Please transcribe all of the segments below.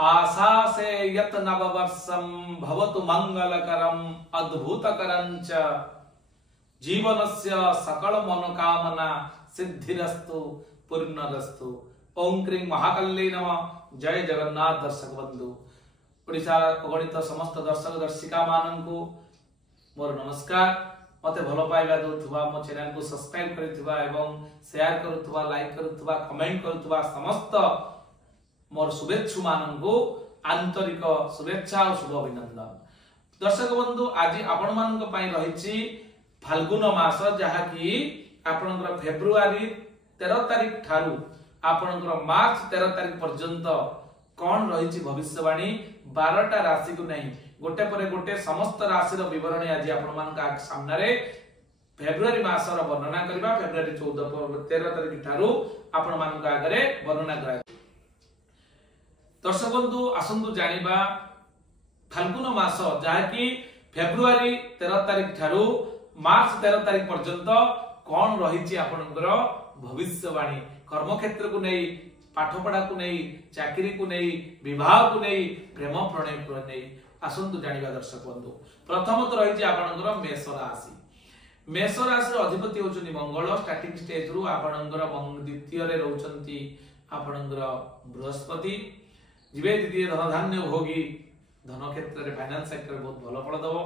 आशा से यत नववर्षम भवतु मंगलकरम अद्भुतकरं च जीवनस्य सकल मनोकामना सिद्धिरस्तु पूर्णरस्तु। ओम क्रीं महाकाल्यै नमः। जय जगन्नाथ। दर्शक बंधु ओडिशा अगणित समस्त दर्शक दर्शिका माननकु मोर नमस्कार। मते भलो पाइबा दउथुवा, मो चैनल को सब्सक्राइब करिथुवा एवं शेयर करुथुवा, लाइक करुथुवा, कमेंट करुथुवा समस्त मोर शुभेच्छु माननकु आंतरिक शुभेच्छा और शुभ अभिनंदन। दर्शक बंधु आज आपण मानक पई रहिछि फाल्गुन मास, जहा कि आपनकर फेब्रुआरी 13 तारिख ठारू आपनकर मार्च 13 तारिख पर्यंत कौन रहिछि भविष्यवाणी 12टा राशि को नहीं गोटे परे गोटे समस्त राशि विवरणी आज आपण मानक सामने रे फेब्रुआरी मासर वर्णना करबा। फेब्रुआरी 13 तारिख ठारू आपण मानक आगरे वर्णना करा। दर्शक बंधु आसंतु जानिबा फाल्गुन मास, जहा कि फेब्रुआरी 13 तारिख ठारू मार्च 13 तारिख पर्यंत कौन रहिछि आपनकर भविष्यवाणी। कर्म क्षेत्र को नहीं, पाठ पढ़ा को नहीं, चाकरी को नहीं, विवाह को नहीं, प्रेम प्रणय को नहीं, आसंतु जानिबा। दर्शक बंधु प्रथमत रहिछि आपनकर मेष राशि। मेष राशि अधिपति होचनि मंगल। स्टार्टिंग स्टेज रु आपनकर द्वितीय रे रहउचंती आपनकर बृहस्पति। जीवे द्वितीय धन धान्य भोगी, धन क्षेत्र रे फाइनेंस सेक्टर बहुत भलो फल दबो।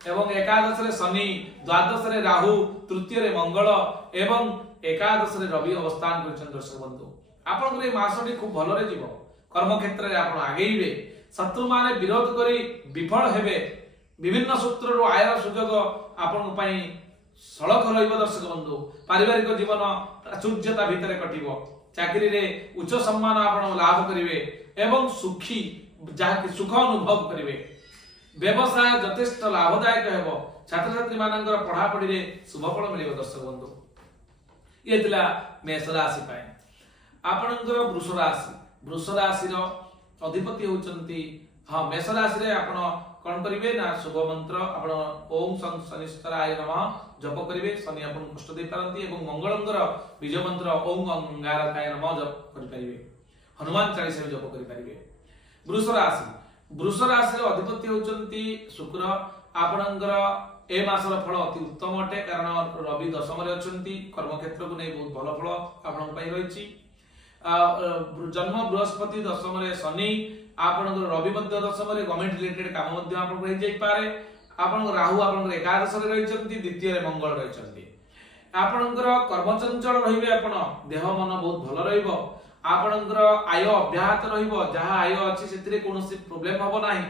एवं एकादश रे शनि, द्वादश रे राहु, तृतीय रे मंगल एवं एकादश रे रवि अवस्थान करछन। दर्शक बंधु आपन मासटी खूब भलो रे जीवो। कर्म क्षेत्र रे आपन आगेइबे, शत्रु माने विरोध करी विफल हेबे, विभिन्न सूत्र रो आयर सुजोग आपन पई सड़क रहइबो। दर्शक बंधु पारिवारिक जीवन प्राचुर्यता भितरे कटिबो। चाकरी रे उच्च सम्मान आपन लाभ करिवे एवं सुखी जहा कि सुख अनुभव करिवे। व्यवसाय यथेष्ट लाभदायक हेबो। छात्र छात्री मानकर पढ़ा पढ़ी रे शुभ फल मिलिबो। दर्शक बंधु ये थिला मेष राशि पाए। आपनकर वृष राशि, वृष राशि रो अधिपति होचंती मेष राशि रे आपण कोन करिवे ना शुभ मंत्र आपण ओम शनिश्चराय नमः जप करिवे। शनि आपण कष्ट दे पारंती एवं मंगलंकर बीज मंत्र ओम अंगारकाय नमः जप करि परिवे। हनुमान चालीसा जप करि परिवे। वृष राशि, वृष राशि रो अधिपति होचंती शुक्र। आपनकर ए मासर फल अति उत्तम अटे, कारण रवि दशम रे अछंती। कर्म क्षेत्र को नै बहुत भलो फल आपन पई रहिछि। जन्म बृहस्पति, दशम रे शनि, आपनकर रवि मध्य दशम रे गवर्नमेंट रिलेटेड काम मध्य आपन रहि जाई पारे। आपन राहु आपन एकादश रे रहिचंती, द्वितीय रे मंगल रहिचंती। आपनकर कर्म चंचल रहिबे, आपन देह मन बहुत भलो रहिबो। आपनकर आय अभ्याहत रहिबो, जहा आय अछि सेतिरे कोनोसी प्रॉब्लम हबो नाही।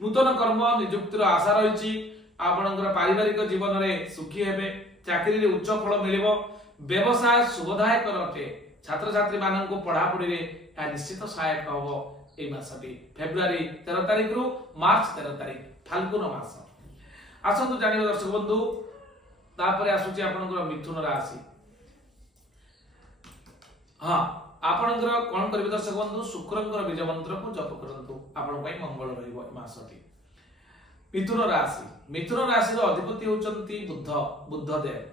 नूतन कर्म नियुक्तिर आशा रहिछि। आपनकर पारिवारिक जीवन रे सुखी हेबे। चाकरी रे उच्च फल मिलिबो। व्यवसाय सुबधायक रटे। छात्र छात्री मानन को पढ़ा पढ़ी रे या निश्चित सहायक हबो। ए मासटी फेब्रुआरी 13 तारिख रु मार्च 13 तारिख फाल्गुन मास। आसंतु जानिबा दर्शक बंधु तापरे आसुची आपनकर मिथुन राशि। आपनकर कोन करबे दर्शक बंधु शुक्रंकर बीज मंत्र को जप करंतु, आपन पई मंगल रहिबो ए मासटी। मिथुन राशि, मिथुन राशि रो अधिपति होचंती बुध, बुध देव।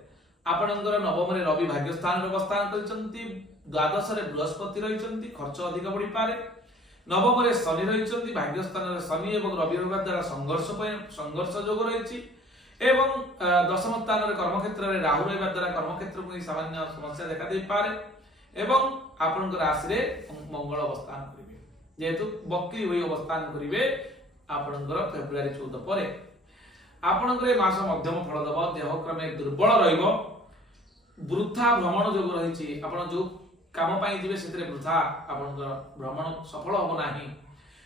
आपनकर नवम रे रवि भाग्य स्थान रे अवस्थान करचंती। द्वादश रे बृहस्पति रहिचंती, खर्च अधिक बढ़ी पारे। नवम रे शनि रहिचंती, भाग्य स्थान रे शनि एवं रवि द्वारा संघर्ष जोग रहिछि। एवं दशम स्थान रे कर्म क्षेत्र रे राहु रहबा द्वारा कर्म क्षेत्र को सामान्य समस्या देखा दे पारे। एवं आपनकर राशि रे मंगल अवस्थान करिवे, जेहेतु बक्री होई अवस्थान करिवे। आपनकर फेब्रुआरी 14 परे आपनकर मास मध्यम फल दबो। देह क्रमे दुर्बल रहिबो। वृथा भ्रमण जोग रहिछि। आपण जो काम पाई दिबे सेतरे वृथा आपनकर भ्रमण सफल हो नाही।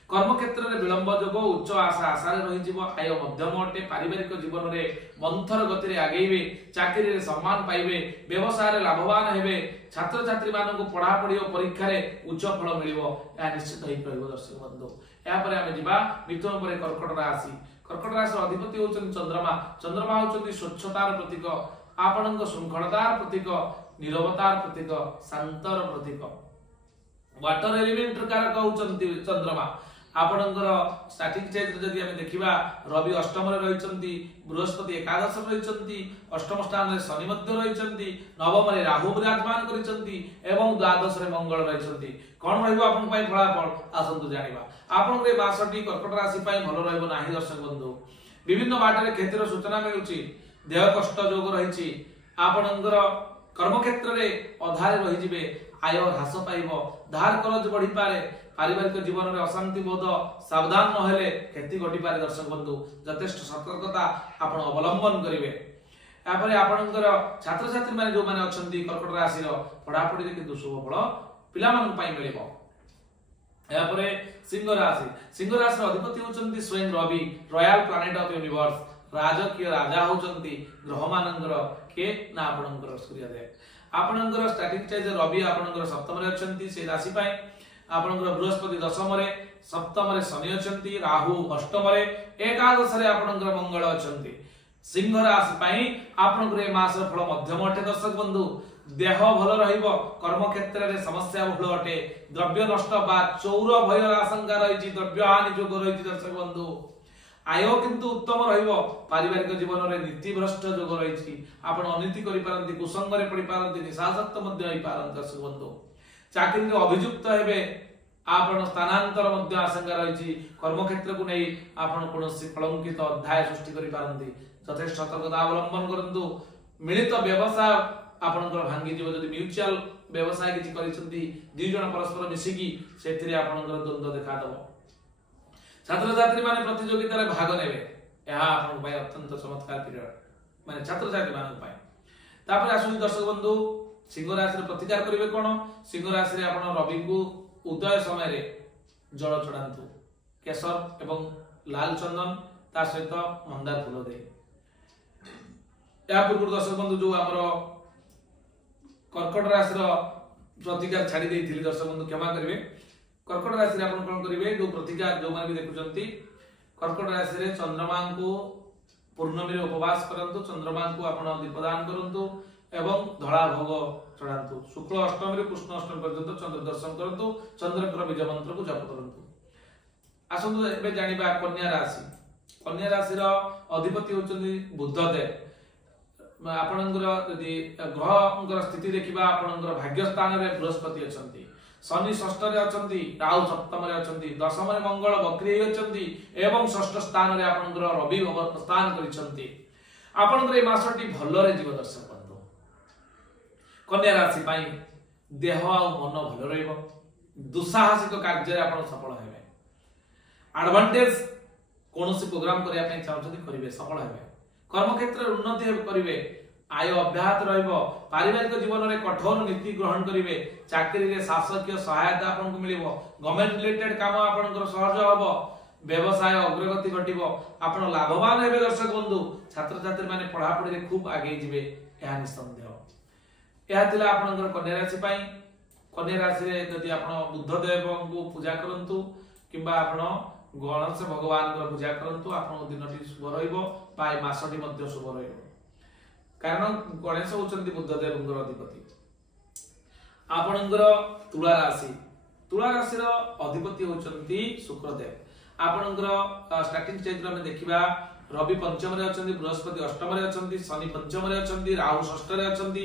कर्म क्षेत्र रे विलंब जोग उच्च आशा आशा रे रहि जीवो। आय मध्यम अटे। पारिवारिक जीवन रे मंथर गति रे आगेइबे। चाकरी रे सम्मान पाइबे। व्यवसाय रे लाभवान हेबे। छात्र छात्री मानन को पढ़ा पढ़ी और परीक्षा रे उच्च फल मिलिबो, या निश्चित होई परिबो। दर्शक बंधु या परे हम जिबा मिथुन परे कर्कट राशि। कर्कट राशि अधिपति होचन चंद्रमा। चंद्रमा होचन स्वच्छतार प्रतीक, आपनक शृंखलतार प्रतीक, निरवतार प्रतीक, शांतर प्रतीक। वाटर एलिमेंट कारक होचन चंद्रमा। आपणकर स्टार्टिंग स्टेज रे जदि हम देखिबा रवि अष्टम रे रहिचंती बृहस्पति एकादश रे रहिचंती अष्टम स्थान रे शनि मध्य रहिचंती नवम रे राहु विराजमान करिचंती एवं द्वादश रे मंगल रहिचंती कोन रहइबो आपन पई फलाफल आसंतु जानिबा आपन रे मासटी कर्कट राशि पई भलो रहइबो नाही दर्शक बंधु विभिन्न बाटरे क्षतिर सूचना मिलुची देह कष्ट जोग रहिची आपनकर कर्म क्षेत्र रे अधारे रहि जिवे आय ह्रास पाइबो धार करज बढ़ी पारे पारिवारिक जीवन में अशांति बोध सावधान न हेले क्षति घटी पारे दर्शक बंधु यथेष्ट सतर्कता आपण अवलंबन करिवे यापर आपणकर छात्र छात्री माने जो माने अछंती कर्कट राशि रो पढापढी रे किंतु शुभ फल पिला मन पई मिलिबो यापर सिंह राशि रो अधिपति होचंती स्वयं Ravi royal planet of universe राजकीय राजा होचंती ग्रह मानकर के ना आपणकर सूर्यदेव आपणकर स्टार्टिंग स्टेज रवि आपणकर सप्तम रे अछंती से राशि पई आपणकर बृहस्पति दशम रे सप्तम रे शनि अछंती राहु अष्टम रे एकादश रे आपणकर मंगल अछंती सिंह राशि पई आपणकर ए मास फल मध्यम अटे दर्शक बंधु देह भल रहिबो कर्म क्षेत्र रे समस्या बहुल अटे द्रव्य नष्ट बा चौर भय आशंका रहिछि द्रव्य हानि जोग रहिछि दर्शक बंधु आय किंतु उत्तम रहिबो पारिवारिक जीवन रे नीति भ्रष्ट जोग रहिछि आपण अनीति करि पारंती कुसंग रे पड़ी पारंती निशासक्त मध्य होई पारंती दर्शक बंधु चाकरी रे अभियुक्त हेबे आपण स्थानांतर मध्य आशंका रहिछि कर्म क्षेत्र को नै आपण कोनोसी कलंकित अध्याय सृष्टि करि पारंती यथेष्ट सतर्कता अवलंबन करंतु मिलित व्यवसाय आपनकर भांगी जीव जदि म्यूचुअल व्यवसाय किछि करिसंती दुई जण परस्पर मिसिकी सेथिरे आपनकर द्वंद्व देखा दबो छात्र छात्री माने प्रतियोगिता रे भाग नेबे यहा आपन पय अत्यंत चमत्कार पीरियड माने छात्र छात्री मान पय तापर आसु दर्शक बंधु सिंह राशि रे प्रतिकार करिवे कोन सिंह राशि रे आपन रवि को उदय समय रे जल चढ़ांतु केसर एवं लाल चंदन ता सहित मंदार फूल दे या पूर्व दर्शक बंधु जो हमरो कर्कट राशि रो प्रतिकार छाडी देथिली दर्शक बंधु क्षमा करिवे कर्कट राशि रे आपण कोन करिवे जो प्रतिकार जो माने भी देखुचंती कर्कट राशि रे चंद्रमा को पूर्णमी रे उपवास करंतु चंद्रमा को आपण दीपदान करंतु एवं धड़ा भोग चढ़ांतु शुक्ल अष्टमी रे कृष्ण अष्टमी पर्यंत चंद्र दर्शन करंतु चंद्रकर बीज मंत्र को जप करंतु आसंतु एबे जानिबा कन्या राशि रो अधिपति होचंती बुध देव आपनकर यदि ग्रहंकर स्थिति देखिबा आपनकर भाग्य स्थान रे बृहस्पति अछंती शनि षष्ठ रे अछंती राहु सप्तम रे अछंती दशम रे मंगल वक्री अछंती एवं षष्ठ स्थान रे आपनकर रवि स्थान करिसंती आपनकर ए मासटी भलो रे जीव दर्शक बंधु कन्या राशि पई देह आ मन भलो रहइबो दुस्साहसिक कार्य रे आपण सफल हेबे एडवांटेज कोनोसी प्रोग्राम करिया पई चाहउछथि करिवे सफल हेबे कर्म क्षेत्र उन्नति करिवे आय अभ्याहत रहइबो पारिवारिक जीवन रे कठोर नीति ग्रहण करिवे चाकरी रे शासकीय सहायता आपन को मिलिबो गवर्नमेंट रिलेटेड काम आपनकर सहज हबो व्यवसाय अग्रगति घटिबो आपण लाभवान हेबे दर्शक बंधु छात्र छात्री माने पढ़ा पढ़ी रे खूब आगे जिवे एहा निसंदेह एहा तिला आपनकर कन्या राशि पई कन्या राशि रे यदि आपण बुद्ध देव को पूजा करंतु किबा आपण गणेश भगवान को पूजा करंतु आपण दिनटी शुभ रहइबो पाई मासटी मध्ये शुभ रहइबो कारण गणेश होचंती बुद्ध देवंकर अधिपति आपनकर तुला राशि रो अधिपति होचंती शुक्रदेव आपनकर स्टार्टिंग स्टेज रे हम देखिबा रवि पंचम रे अछंती बृहस्पति अष्टम रे अछंती शनि पंचम रे अछंती राहु षष्ठ रे अछंती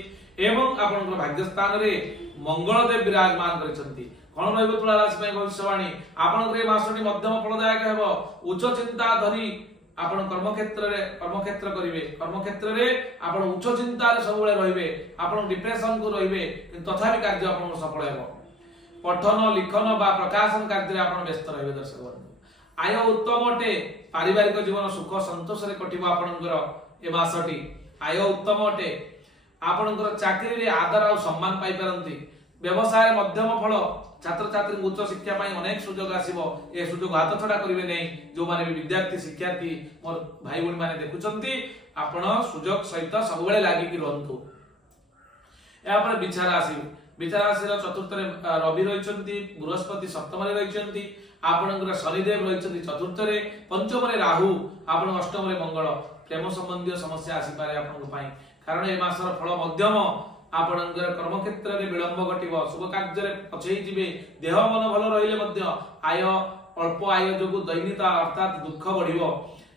एवं आपनकर भाग्य स्थान रे मंगल देव विराजमान करिसंती कोन रहइबो तुला राशि पय भविष्यवाणी आपनकर ए मासटी मध्यम फलदायक हेबो उच्च चिंता धरि आपण कर्म क्षेत्र करिवे कर्म क्षेत्र रे आपण उच्च चिंता रे सब बेले रहिबे आपण डिप्रेशन को रहिबे तथापि कार्य आपण सफल हेबो पठन लिखन बा प्रकाशन कार्य रे आपण व्यस्त रहिबे दर्शक बंधु आय उत्तम अटे पारिवारिक जीवन सुख संतोष रे कटिबो आपनकर ए मासटी आय उत्तम अटे आपनकर चाकरी रे आदर और सम्मान पाई परंती व्यवसाय मध्यम फल छात्र छात्री उच्च शिक्षा पाई अनेक सुयोग आसीबो ए सुयोग हाथ छडा करिवे नै जो माने भी विद्यार्थी शिक्षार्थी मोर भाई बहन माने देखुचंती आपण सुयोग सहित सब बेले लागि कि रहंतु या पर विचार राशि रो चतुर्थ रे रवि रहिचंती बृहस्पति सप्तम रे रहिचंती आपनकर शनिदेव रहिचंती चतुर्थ रे पंचम रे राहु आपण अष्टम रे मंगल प्रेम संबंधी समस्या आसी पारे आपण पई कारण ए मासर फल मध्यम आपनकर कर्म क्षेत्र रे विलंब घटिबो शुभ कार्य रे पछेई जिवे देह मन भलो रहिले मध्य आय अल्प आय जो दैनिकता अर्थात दुख बढ़िबो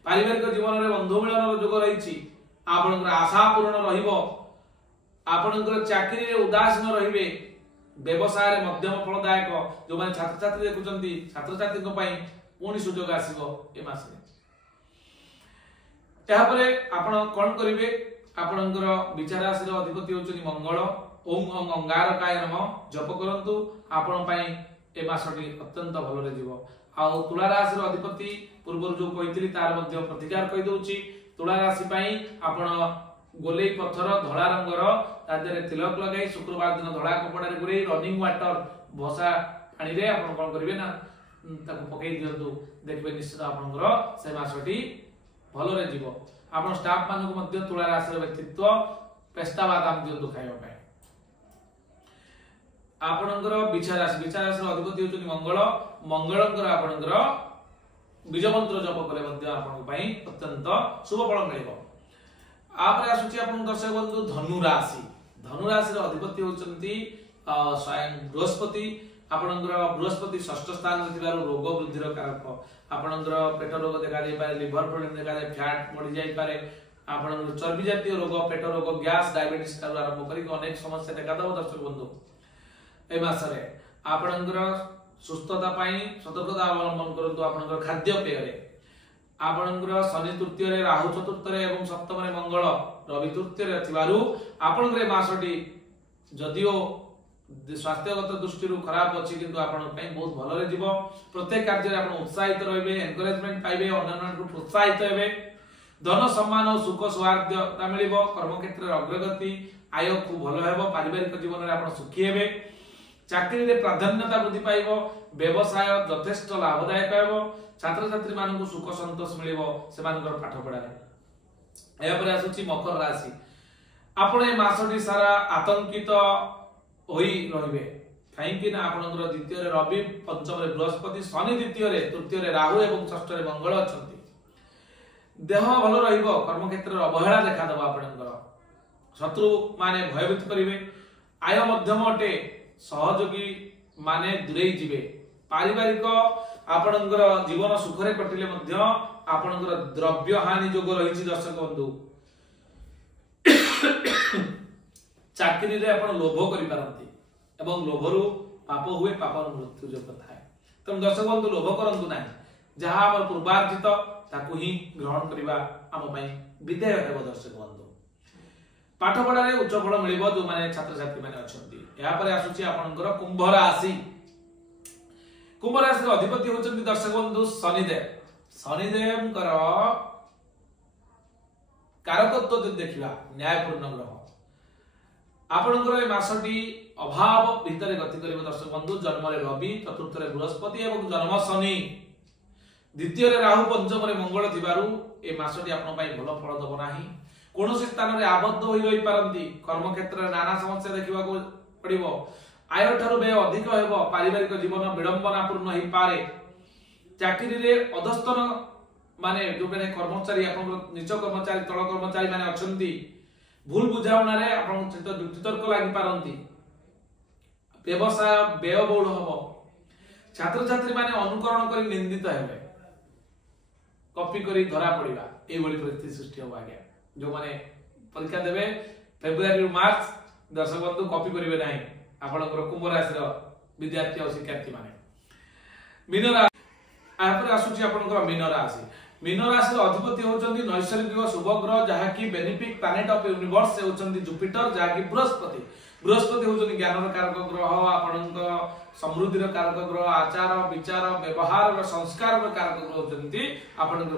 पारिवारिक जीवन में बंधु मिलन जोग रही आपनकर आशा पूर्ण रहिबो आपनकर चाकरी रे उदासीन रहिबे व्यवसाय रे मध्यम फलदायक जो माने छात्र छात्री देखुचंती छात्र छात्री को पई पुनी सुयोग आसीबो ए मास रे एहा परे आपण कोन करिवे आपनकर विचार राशि रो अधिपति होचनी मंगल ओम ओम अंगारकाय नमः जप करंतु आपण पई ए मासटी अत्यंत भलो रे जीवो आ तुला राशि रो अधिपति पूर्व जो कहितली तार मध्य प्रतिकार कहि दउची तुला राशि पई आपण गोलेई पत्थर धळा रंगर तादेरे तिलक लगाई शुक्रवार दिन धळा कपडा रे गुरे रनिंग वाटर भसा पानी रे आपण कोन करिवे ना ताको पकई दियंतु देखबे निश्चित आपनकर से मासटी भलो रे जीवो आपण स्टाफ मान को मध्य तुला राशि रो व्यक्तित्व पेस्ता बादाम दियंतु खाइबा पई आपनकर विचार राशि रो अधिपति होचनी मंगल मंगलंकर आपनकर बीज मंत्र जप कले मध्य आपन पई अत्यंत शुभ फल मिलिबो आपरे आसुची आपन दर्शक बंधु धनु राशि रो अधिपति होचंती स्वयं बृहस्पति आपनकर बृहस्पति षष्ठ स्थान रे थिबारो रोग वृद्धि रो कारक आपनकर पेट रोग देखा जाय पारे लिवर प्रॉब्लम देखा जाय फैट बढ़ी जाय पारे आपनकर चर्बी जातीय रोग पेट रोग गैस डायबिटीज का आरंभ करी अनेक समस्या देखा दबो दर्शक बंधु ए मासरे आपनकर सुस्थता पाई सतर्कता अवलंबन करंतु आपनकर खाद्य पेय रे आपनकर शनि तृतीय रे राहु चतुर्थ रे एवं सप्तम रे मंगल रवि तृतीय रे थिबारु आपनकर मासटी जदियो स्वास्थ्यगत दृष्टि खराब अछि किंतु आपन पई बहुत भलो रे जीवो प्रत्येक कार्य रे आपन उत्साहित रहबे एनकरेजमेंट पाइबे अन्यन को प्रोत्साहित हेबे धन सम्मान और सुख सौहार्द्यता मिलिबो कर्म क्षेत्र रे अग्रगति आय खूब भलो हेबो पारिवारिक जीवन रे आपन सुखी हेबे चाकरी रे प्राधान्यता वृद्धि पाइबो व्यवसाय यथेष्ट लाभदायक हेबो छात्र छात्री मान को सुख संतोष मिलिबो सेमानकर पाठ पढा रे एया पर आसुची मकर राशि आपण ए मासटी सारा आतंकित होई रहिबे काहेकि ना आपनकर द्वितीय रे रवि पंचम रे बृहस्पति शनि द्वितीय रे तृतीय रे राहु एवं षष्ठ रे मंगल अछंती देह भलो रहिबो कर्म क्षेत्र रे अवहेला देखा दबो आपनकर शत्रु माने भयभीत करिवे आय मध्यम अटे सहयोगी माने दुरेई जिवे पारिवारिक आपनकर जीवन सुखरे कटिले मध्य आपनकर द्रव्य हानि जोग रहिछि दर्शक बंधु चाकरी रे आपण लोभ करि पारंती एवं लोभरु पाप हुए पापर मृत्यु जो थाए तम दर्शक बंधु लोभ करंतु नाही जहा हमर पूर्वार्जित ताकू ही ग्रहण करिबा हम पई विधेय हेबो दर्शक बंधु पाठ पढा रे उच्च फल मिलिबो जो माने छात्र छात्री माने अछंती या परे आसुची आपनकर कुंभ राशि रो अधिपति होचंती दर्शक बंधु शनिदेव कर कारकत्व जो देखिबा न्यायपूर्ण ग्रह आपनकर ए मासटी अभाव भितरे गति करिबो दर्शक बंधु जन्म रे रवि चतुर्थ रे बृहस्पति एवं जन्म शनि द्वितीय रे राहु पंचम रे मंगल थिबारु ए मासटी आपन पई भलो फल दबो नाही कोनोसी स्थान रे आबद्ध होई रहि पारंती कर्म क्षेत्र रे नाना समस्या देखिबा को पड़िबो आय ठारू व्यय अधिक हेबो पारिवारिक जीवन विडंबनापूर्ण ही पारे चाकरी रे अधस्तन माने जो माने कर्मचारी आपन निच कर्मचारी तळ कर्मचारी माने अछंती भूल बुझावना रे आपन चित्त युक्ति तर्क लागि पारंती व्यवसाय व्ययबहुल हबो छात्र छात्री माने अनुकरण करी निंदित हेबे कॉपी करी धरा पड़िबा ए बळी परिस्थिति सृष्टि हो आगे जो माने परीक्षा देबे फेब्रुआरी मार्च दर्शक बंधु कॉपी करिवे नाही आपनकर कुंभ राशि रो विद्यार्थी और शिक्षार्थी माने मीन राशि आपर आसुची आपनकर मीन राशि रो अधिपति होचंदी नैसर्गिक शुभ ग्रह जहा की बेनिफिक प्लैनेट ऑफ यूनिवर्स से होचंदी जुपिटर जहा की बृहस्पति होचंदी ज्ञान रो कारक ग्रह आपनक समृद्धि रो कारक ग्रह आचार विचार व्यवहार रो संस्कार रो कारक ग्रह होचंदी आपनकर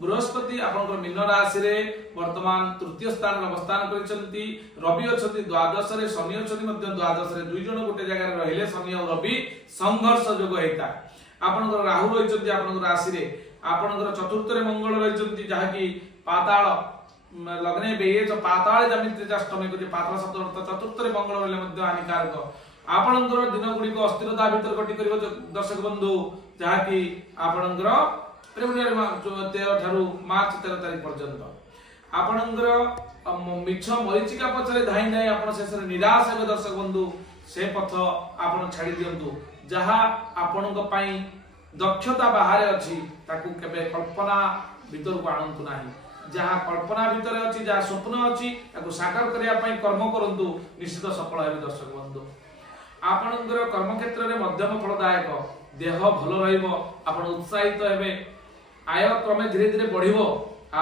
बृहस्पति आपनकर मीन राशि रे वर्तमान तृतीय स्थान रे अवस्थान करिसंती रवि अछंती द्वादश रे शनि अछंती मध्य द्वादश रे दुई जण गोटे जगह रे रहिले शनि और रवि संघर्ष जोग हेता आपनकर राहु रहिसंती आपनकर राशि रे आपनकर चतुर्थ रे मंगल रहिसंती जहा की पाताल लग्ने बेये जो पाताल जमित्री अष्टमी को पाताल शब्द अर्थ चतुर्थ रे मंगल रहले मध्य हानिकारक आपनकर दिन गुडी को अस्थिरता भीतर गति करिवो दर्शक बंधु जहा की आपनकर फेब्रुआरी 13 ठारू मार्च 13 तारिख पर्यंत आपनकर मिछ मरीचिका पछरे धाई धाई आपन शेष रे निराश हेबे दर्शक बंधु से पथ आपन छाडी दियंतु जहा आपनक पई दक्षता बाहर अच्छी ताकू केबे कल्पना भीतर को आणंतु नाही जहाँ कल्पना भीतर अच्छी जहाँ स्वप्न अच्छी ताकू साकार करिया पई कर्म करंतु निश्चित सफल हेबे दर्शक बंधु आपनकर कर्म क्षेत्र में मध्यम फलदायक देह भल रहिबो आपण उत्साहित हेबे आय क्रमे धीरे धीरे बढ़िबो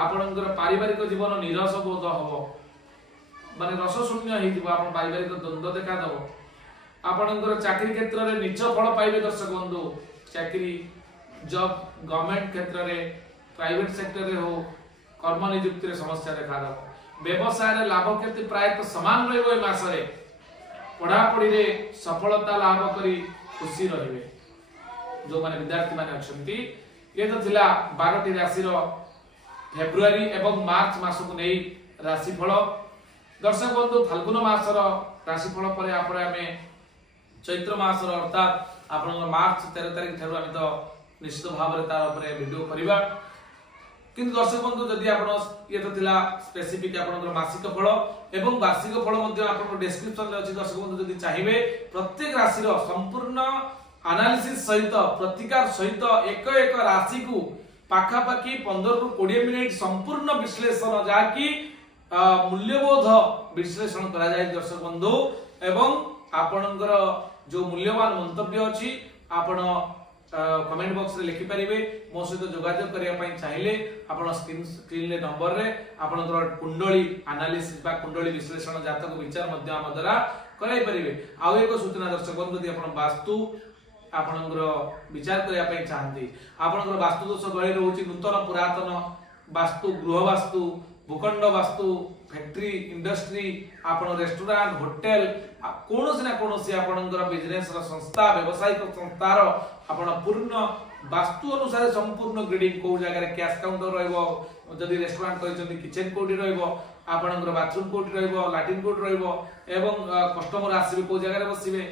आपनकर पारिवारिक जीवन निराश बोध हबो माने रस शून्य हेतिबो आपण पारिवारिक द्वंद्व देखा दबो आपनकर चाकरी क्षेत्र में नीच फल पाइबे दर्शक बंधु चाकरी जॉब गवर्नमेंट क्षेत्र में प्राइवेट सेक्टर रे हो कर्म नियुक्ति रे समस्या देखा दबो व्यवसाय रे लाभ क्षति प्रायतः समान रहइबो ए मास रे पढ़ा पढ़ी रे सफलता लाभ करी खुशी रहिबे जो माने विद्यार्थी माने अछंती ये तो थिला 12टी राशि रो फेब्रुआरी एवं मार्च मास को नै राशिफल दर्शक बंधु फाल्गुन मास रो राशिफल परे आपरे हमें चैत्र मास रो अर्थात आपण मार्च 13 तारिख थारु हम तो निश्चित भाव रे तार ऊपर वीडियो करिबा किंतु दर्शक बंधु जदि आपण ये तो थिला स्पेसिफिक आपण मासिक फल एवं वार्षिक फल मध्ये आपण डिस्क्रिप्शन रे अछि दर्शक बंधु जदि चाहिबे प्रत्येक राशि रो संपूर्ण एनालिसिस सहित प्रतिकार सहित एक एक राशि को पाखा पाखी 15 रु 20 मिनिट संपूर्ण विश्लेषण जाकी मूल्यबोध विश्लेषण करा जाय दर्शक बंधु एवं आपनकर जो मूल्यवान मंतव्य अछि आपण कमेंट बॉक्स रे लिखि परिबे मो सहित जोगाजोग करिया पई चाहिए आपण स्क्रीन रे नंबर रे आपनकर कुंडली एनालिसिस बा कुंडली विश्लेषण जातक विचार मध्य हम द्वारा कराई परिबे आ एक सूचना दर्शक बंधु यदि आपण वास्तु आपनकर विचार करिया पई चाहंती आपनकर वास्तु दोष गळे रहउची नूतन पुरातन वास्तु गृह वास्तु भूखंड वास्तु फैक्ट्री इंडस्ट्री आपण रेस्टोरेंट होटल कोनोसी ना कोनोसी आपनकर बिजनेस रो संस्था व्यवसायिक संस्थार आपण पूर्ण वास्तु अनुसार संपूर्ण ग्रेडिंग को जगह रे कैश काउंटर रहइबो जदि रेस्टोरेंट कहिसंती किचन कोडी रहइबो आपनकर बाथरूम कोडी रहइबो लैट्रिन कोडी रहइबो एवं कस्टमर आसीबे को जगह रे बसिबे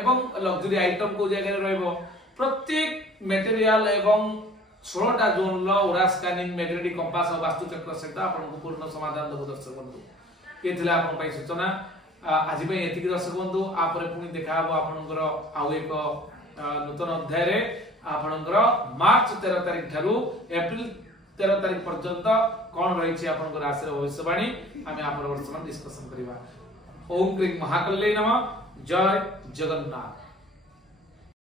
एवं लग्जरी आइटम को जगह रे रहइबो प्रत्येक मटेरियल एवं 16टा जोन लो ओरा स्कैनिंग मैग्नेटिक कंपास और वास्तु चक्र सहित आपन को पूर्ण समाधान दबो दर्शक बंधु ये थिला आपन पई सूचना आज पे एतिक दर्शक बंधु आपरे पुनी देखा हबो आपनकर आउ एक नूतन अध्याय रे आपनकर मार्च 13 तारिख थारु अप्रैल 13 तारिख पर्यंत कोन रही छी आपनकर राशि भविष्यवाणी आमे आपन वर्तमान डिस्कशन करिबा ओम क्रीम महाकल्ले नमः जय जगन्नाथ।